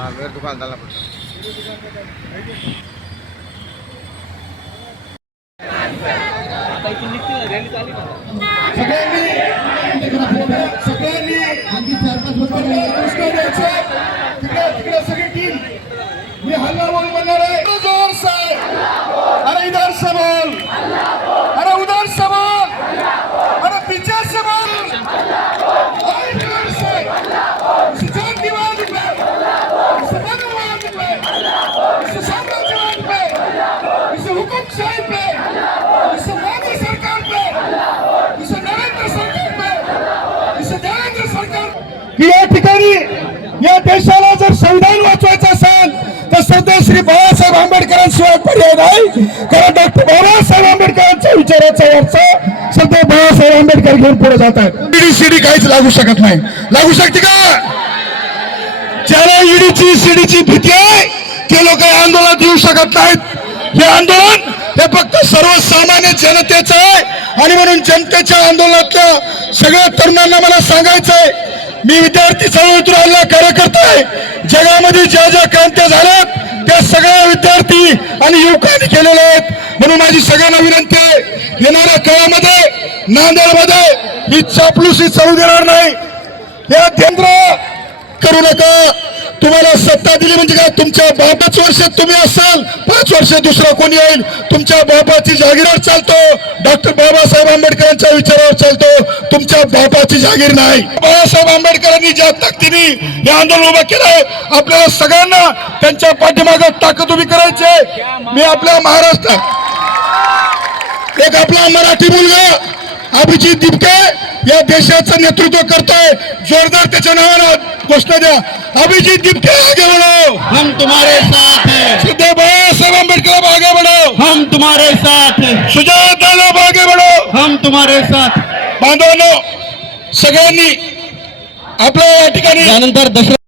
हाँ मेरे दुकान डालना पड़ता सगळ्यांनी आणखी 4-5 पुष्कळ द्यायचे तिकडे सगळी टीम मी हल्ला बोल बनणार आहे जोर से अरे इधर से बोल अरे उधर से बोल अरे पीछे से बोल अरे इधर से इसे दीवार पे इसे भगवान पे इसे साम्राज्यवाद पे इसे हुकुमशाही पे इसे मोदी सरकार पे इसे नरेंद्र सरकार पे इसे देवेंद्र सरकार की या ठिकाणी या देशाला जर संविधान वाचवायचं असेल तर सध्या श्री बाळासाहेब आंबेडकरांशिवाय पर्याय नाही कारण डॉक्टर बाबासाहेब आंबेडकरांच्या विचाराचा अर्थ सध्या बाळासाहेब आंबेडकर घेऊन पुढे जात आहेत ईडी काहीच लागू शकत नाही लागू शकते का ज्याला ईडीची सीडीची भीती आहे ते लोक आंदोलनात येऊ शकत नाहीत हे आंदोलन हे फक्त सर्वसामान्य जनतेचं आहे आणि म्हणून जनतेच्या आंदोलनातल्या सगळ्या तरुणांना मला सांगायचंय मी विद्यार्थी चळवळीतून आलेला कार्यकर्ता आहे जगामध्ये ज्या ज्या क्रांत्या झाल्यात त्या सगळ्या विद्यार्थी आणि युवकांनी केलेल्या आहेत म्हणून माझी सगळ्यांना विनंती आहे येणाऱ्या काळामध्ये नांदेडमध्ये ही चापलुसी चालू देणार नाही या केंद्र करू नका तुम्हाला सत्ता दिली म्हणजे काय तुमच्या 5 वर्षात तुम्ही असाल 5 वर्ष दुसरा कोणी येईल तुमच्या बापाची जागीरावर चालतो डॉक्टर बाबासाहेब आंबेडकरांच्या विचारावर चालतो तुमच्या बापाची जागीर नाही बाबासाहेब आंबेडकरांनी ज्या ताकदीने हे आंदोलन उभं केलंय आपल्याला सगळ्यांना त्यांच्या पाठीमागे ताकद उभी करायची आहे मी आपल्या महाराष्ट्रात एक आपला मराठी मुलगा अभिजित दिपके या देशाचं नेतृत्व करतोय जोरदार त्याच्या नावानं घोषणा द्या अभिजित दिपके आगे बढ़ो हम तुम्हारे साथ हैं श्री बाळासाहेब आंबेडकर आगे बढ़ो हम तुम्हारे साथ हैं सुजात दानव आगे बढ़ो हम तुम्हारे साथ बांधवांनो सगळ्यांनी आपल्या या ठिकाणी त्यानंतर दशरथ